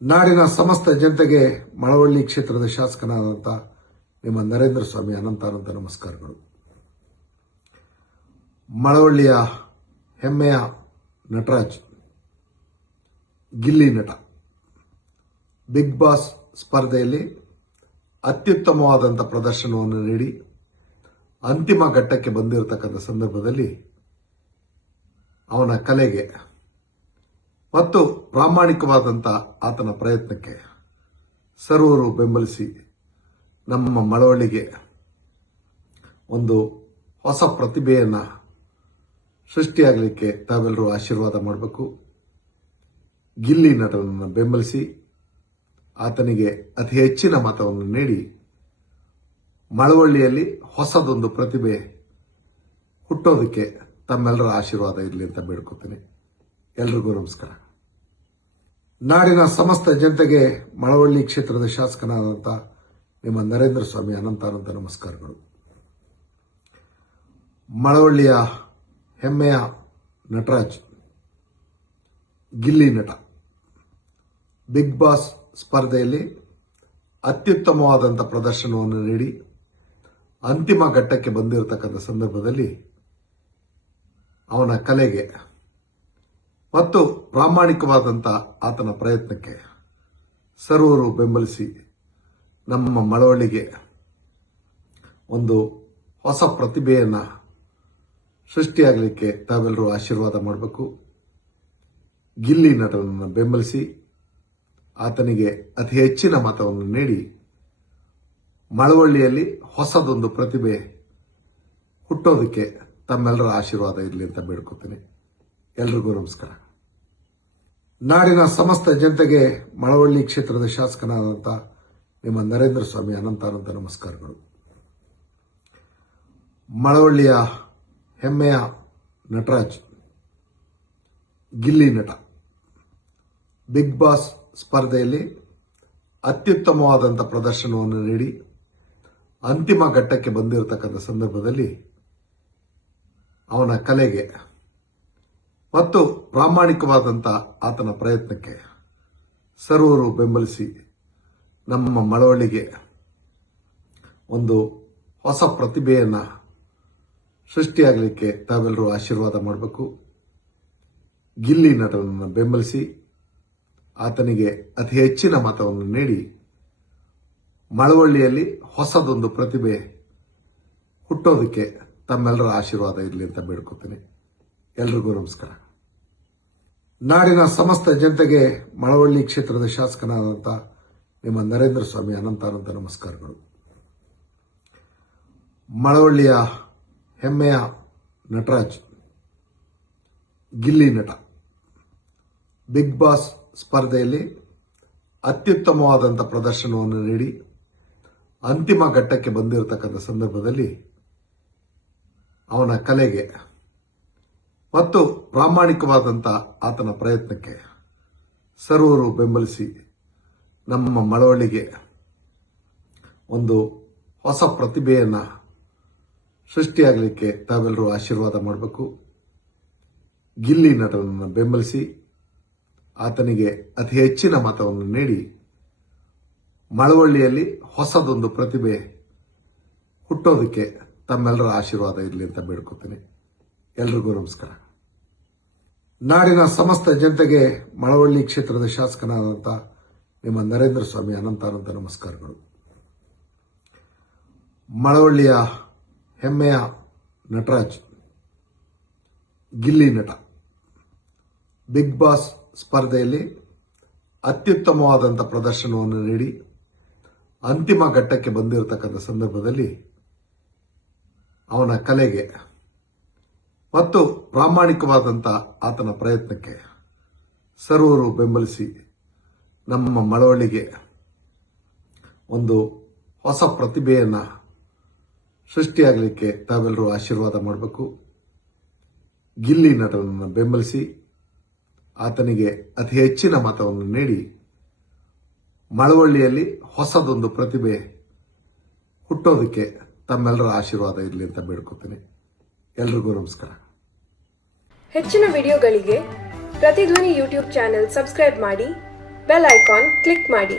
ನಾಡಿನ ಸಮಸ್ತ ಜನತೆಗೆ ಮಳವಳ್ಳಿ ಕ್ಷೇತ್ರದ ಶಾಸಕನಾದಂಥ ನಿಮ್ಮ ನರೇಂದ್ರ ಸ್ವಾಮಿ ಅನಂತ ನಮಸ್ಕಾರಗಳು. ಮಳವಳ್ಳಿಯ ಹೆಮ್ಮೆಯ ನಟರಾಜ್, ಗಿಲ್ಲಿ ನಟ, ಬಿಗ್ ಬಾಸ್ ಸ್ಪರ್ಧೆಯಲ್ಲಿ ಅತ್ಯುತ್ತಮವಾದಂಥ ಪ್ರದರ್ಶನವನ್ನು ನೀಡಿ ಅಂತಿಮ ಘಟ್ಟಕ್ಕೆ ಬಂದಿರತಕ್ಕಂಥ ಸಂದರ್ಭದಲ್ಲಿ ಅವನ ಕಲೆಗೆ ಮತ್ತು ಪ್ರಾಮಾಣಿಕವಾದಂಥ ಆತನ ಪ್ರಯತ್ನಕ್ಕೆ ಸರ್ವರು ಬೆಂಬಲಿಸಿ ನಮ್ಮ ಮಳವಳ್ಳಿಗೆ ಒಂದು ಹೊಸ ಪ್ರತಿಭೆಯನ್ನು ಸೃಷ್ಟಿಯಾಗಲಿಕ್ಕೆ ತಾವೆಲ್ಲರೂ ಆಶೀರ್ವಾದ ಮಾಡಬೇಕು. ಗಿಲ್ಲಿ ನಟನನ್ನು ಬೆಂಬಲಿಸಿ ಆತನಿಗೆ ಅತಿ ಹೆಚ್ಚಿನ ಮತವನ್ನು ನೀಡಿ ಮಳವಳ್ಳಿಯಲ್ಲಿ ಹೊಸದೊಂದು ಪ್ರತಿಭೆ ಹುಟ್ಟೋದಕ್ಕೆ ತಮ್ಮೆಲ್ಲರ ಆಶೀರ್ವಾದ ಇರಲಿ ಅಂತ ಬೇಡ್ಕೊತೀನಿ. ಎಲ್ರಿಗೂ ನಮಸ್ಕಾರ. ನಾಡಿನ ಸಮಸ್ತ ಜನತೆಗೆ ಮಳವಳ್ಳಿ ಕ್ಷೇತ್ರದ ಶಾಸಕನಾದಂಥ ನಿಮ್ಮ ನರೇಂದ್ರ ಸ್ವಾಮಿ ಅನಂತ ನಮಸ್ಕಾರಗಳು. ಮಳವಳ್ಳಿಯ ಹೆಮ್ಮೆಯ ನಟರಾಜ್, ಗಿಲ್ಲಿ ನಟ, ಬಿಗ್ ಬಾಸ್ ಸ್ಪರ್ಧೆಯಲ್ಲಿ ಅತ್ಯುತ್ತಮವಾದಂಥ ಪ್ರದರ್ಶನವನ್ನು ನೀಡಿ ಅಂತಿಮ ಘಟ್ಟಕ್ಕೆ ಬಂದಿರತಕ್ಕಂಥ ಸಂದರ್ಭದಲ್ಲಿ ಅವನ ಕಲೆಗೆ ಮತ್ತು ಪ್ರಾಮಾಣಿಕವಾದಂಥ ಆತನ ಪ್ರಯತ್ನಕ್ಕೆ ಸರ್ವರು ಬೆಂಬಲಿಸಿ ನಮ್ಮ ಮಳವಳ್ಳಿಗೆ ಒಂದು ಹೊಸ ಪ್ರತಿಭೆಯನ್ನು ಸೃಷ್ಟಿಯಾಗಲಿಕ್ಕೆ ತಾವೆಲ್ಲರೂ ಆಶೀರ್ವಾದ ಮಾಡಬೇಕು. ಗಿಲ್ಲಿ ನಟನನ್ನು ಬೆಂಬಲಿಸಿ ಆತನಿಗೆ ಅತಿ ಹೆಚ್ಚಿನ ಮತವನ್ನು ನೀಡಿ ಮಳವಳ್ಳಿಯಲ್ಲಿ ಹೊಸದೊಂದು ಪ್ರತಿಭೆ ಹುಟ್ಟೋದಕ್ಕೆ ತಮ್ಮೆಲ್ಲರ ಆಶೀರ್ವಾದ ಇರಲಿ ಅಂತ ಬೇಡ್ಕೊತೀನಿ. ಎಲ್ರಿಗೂ ನಮಸ್ಕಾರ. ನಾಡಿನ ಸಮಸ್ತ ಜನತೆಗೆ ಮಳವಳ್ಳಿ ಕ್ಷೇತ್ರದ ಶಾಸಕನಾದಂಥ ನಿಮ್ಮ ನರೇಂದ್ರ ಸ್ವಾಮಿ ಅನಂತ ನಮಸ್ಕಾರಗಳು. ಮಳವಳ್ಳಿಯ ಹೆಮ್ಮೆಯ ನಟರಾಜ್, ಗಿಲ್ಲಿ ನಟ, ಬಿಗ್ ಬಾಸ್ ಸ್ಪರ್ಧೆಯಲ್ಲಿ ಅತ್ಯುತ್ತಮವಾದಂಥ ಪ್ರದರ್ಶನವನ್ನು ನೀಡಿ ಅಂತಿಮ ಘಟ್ಟಕ್ಕೆ ಬಂದಿರತಕ್ಕಂಥ ಸಂದರ್ಭದಲ್ಲಿ ಅವನ ಕಲೆಗೆ ಮತ್ತು ಪ್ರಾಮಾಣಿಕವಾದಂಥ ಆತನ ಪ್ರಯತ್ನಕ್ಕೆ ಸರ್ವರು ಬೆಂಬಲಿಸಿ ನಮ್ಮ ಮಳವಳ್ಳಿಗೆ ಒಂದು ಹೊಸ ಪ್ರತಿಭೆಯನ್ನು ಸೃಷ್ಟಿಯಾಗಲಿಕ್ಕೆ ತಾವೆಲ್ಲರೂ ಆಶೀರ್ವಾದ ಮಾಡಬೇಕು. ಗಿಲ್ಲಿ ನಟನನ್ನು ಬೆಂಬಲಿಸಿ ಆತನಿಗೆ ಅತಿ ಹೆಚ್ಚಿನ ಮತವನ್ನು ನೀಡಿ ಮಳವಳ್ಳಿಯಲ್ಲಿ ಹೊಸದೊಂದು ಪ್ರತಿಭೆ ಹುಟ್ಟೋದಕ್ಕೆ ತಮ್ಮೆಲ್ಲರ ಆಶೀರ್ವಾದ ಇರಲಿ ಅಂತ ಬೇಡ್ಕೊತೀನಿ. ಎಲ್ರಿಗೂ ನಮಸ್ಕಾರ. ನಾಡಿನ ಸಮಸ್ತ ಜನತೆಗೆ ಮಳವಳ್ಳಿ ಕ್ಷೇತ್ರದ ಶಾಸಕನಾದಂಥ ನಿಮ್ಮ ನರೇಂದ್ರ ಸ್ವಾಮಿ ಅನಂತ ನಮಸ್ಕಾರಗಳು. ಮಳವಳ್ಳಿಯ ಹೆಮ್ಮೆಯ ನಟರಾಜ್, ಗಿಲ್ಲಿ ನಟ, ಬಿಗ್ ಬಾಸ್ ಸ್ಪರ್ಧೆಯಲ್ಲಿ ಅತ್ಯುತ್ತಮವಾದಂಥ ಪ್ರದರ್ಶನವನ್ನು ನೀಡಿ ಅಂತಿಮ ಘಟ್ಟಕ್ಕೆ ಬಂದಿರತಕ್ಕಂಥ ಸಂದರ್ಭದಲ್ಲಿ ಅವನ ಕಲೆಗೆ ಮತ್ತು ಪ್ರಾಮಾಣಿಕವಾದಂಥ ಆತನ ಪ್ರಯತ್ನಕ್ಕೆ ಸರ್ವರು ಬೆಂಬಲಿಸಿ ನಮ್ಮ ಮಳವಳ್ಳಿಗೆ ಒಂದು ಹೊಸ ಪ್ರತಿಭೆಯನ್ನು ಸೃಷ್ಟಿಯಾಗಲಿಕ್ಕೆ ತಾವೆಲ್ಲರೂ ಆಶೀರ್ವಾದ ಮಾಡಬೇಕು. ಗಿಲ್ಲಿ ನಟನನ್ನು ಬೆಂಬಲಿಸಿ ಆತನಿಗೆ ಅತಿ ಹೆಚ್ಚಿನ ಮತವನ್ನು ನೀಡಿ ಮಳವಳ್ಳಿಯಲ್ಲಿ ಹೊಸದೊಂದು ಪ್ರತಿಭೆ ಹುಟ್ಟೋದಕ್ಕೆ ತಮ್ಮೆಲ್ಲರ ಆಶೀರ್ವಾದ ಇರಲಿ ಅಂತ ಬೇಡ್ಕೊತೀನಿ. ಎಲ್ರಿಗೂ ನಮಸ್ಕಾರ. ನಾಡಿನ ಸಮಸ್ತ ಜನತೆಗೆ ಮಳವಳ್ಳಿ ಕ್ಷೇತ್ರದ ಶಾಸಕನಾದಂಥ ನಿಮ್ಮ ನರೇಂದ್ರ ಸ್ವಾಮಿ ಅನಂತ ನಮಸ್ಕಾರಗಳು. ಮಳವಳ್ಳಿಯ ಹೆಮ್ಮೆಯ ನಟರಾಜ್, ಗಿಲ್ಲಿ ನಟ, ಬಿಗ್ ಬಾಸ್ ಸ್ಪರ್ಧೆಯಲ್ಲಿ ಅತ್ಯುತ್ತಮವಾದಂಥ ಪ್ರದರ್ಶನವನ್ನು ನೀಡಿ ಅಂತಿಮ ಘಟ್ಟಕ್ಕೆ ಬಂದಿರತಕ್ಕಂಥ ಸಂದರ್ಭದಲ್ಲಿ ಅವನ ಕಲೆಗೆ ಮತ್ತು ಪ್ರಾಮಾಣಿಕವಾದಂಥ ಆತನ ಪ್ರಯತ್ನಕ್ಕೆ ಸರ್ವರು ಬೆಂಬಲಿಸಿ ನಮ್ಮ ಮಳವಳ್ಳಿಗೆ ಒಂದು ಹೊಸ ಪ್ರತಿಭೆಯನ್ನು ಸೃಷ್ಟಿಯಾಗಲಿಕ್ಕೆ ತಾವೆಲ್ಲರೂ ಆಶೀರ್ವಾದ ಮಾಡಬೇಕು. ಗಿಲ್ಲಿ ನಟನನ್ನು ಬೆಂಬಲಿಸಿ ಆತನಿಗೆ ಅತಿ ಹೆಚ್ಚಿನ ಮತವನ್ನು ನೀಡಿ ಮಳವಳ್ಳಿಯಲ್ಲಿ ಹೊಸದೊಂದು ಪ್ರತಿಭೆ ಹುಟ್ಟೋದಕ್ಕೆ ತಮ್ಮೆಲ್ಲರ ಆಶೀರ್ವಾದ ಇರಲಿ ಅಂತ ಬೇಡ್ಕೊತೀನಿ. ಎಲ್ರಿಗೂ ನಮಸ್ಕಾರ. ಹೆಚ್ಚಿನ ವಿಡಿಯೋಗಳಿಗೆ ಪ್ರತಿಧ್ವನಿ ಯೂಟ್ಯೂಬ್ ಚಾನೆಲ್ ಸಬ್ಸ್ಕ್ರೈಬ್ ಮಾಡಿ ಬೆಲ್ ಐಕಾನ್ ಕ್ಲಿಕ್ ಮಾಡಿ.